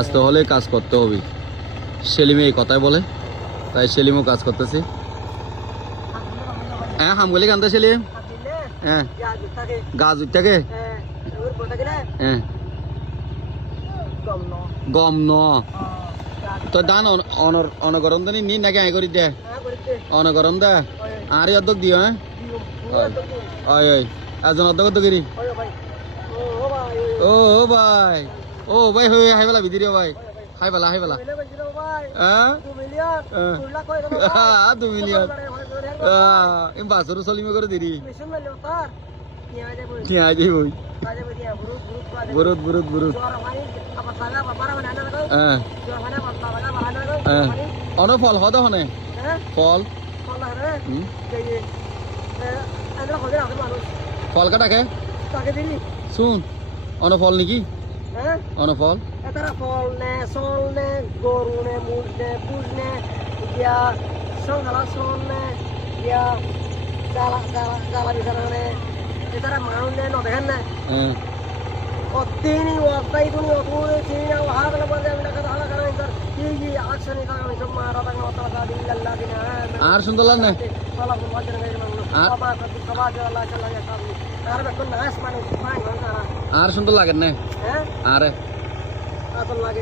আসতে হলে কাজ করতে হবে। সেলিমে এই কথাই বলে, তাই সেলিমও কাজ করতেছে। হ্যাঁ হামগুলি কান্দা সেলিম, হ্যাঁ গাছ উঠতে হ্যাঁ গম ন তো দান অনগরম দানি নি নাকি আই করি দে অনগরম দা আর অর্ধক দিও। হ্যাঁ ওই ওই একজন অর্ধক অর্ধকরি ও ভাই ও ভাই হয়ে হাই বেলা ভিতরে ভাই হাই বেলা হ্যাঁ 2 মিলিয়ন বাসর সলিমে করে দিরি কি আই দেই বই বুরুত বুরুত বুরুত হ্যাঁ হ্যাঁ অন ফল হদ হনে ফল ফল কাটাকে শুন অন ফল নাকি অন ফল ফল নে চল নে গরু নে মুজ নে পুজ নে এতিয়া সংঘালা চল নে এতিয়া জ্বালা জ্বালা জ্বালা বিছানা নে এটা মানুষ নে নদেখান না তিনি ওয়াই তুমি অপুরে তিনি হাগলা বলে আমি টাকা হাগলা করে ইনকার কি আকশন এটা আমি সব মারা দাঙ্গা মাতা বিল্লাহ দিনা আর সুন্দর লাগে না সালাম মাজন গায় মানুষ বাবা সবা আল্লাহ তাআলা ya কাবি আর বেকন নাস মানুষ মান না আর সুন্দর লাগে না হ্যাঁ আরে আসল লাগে।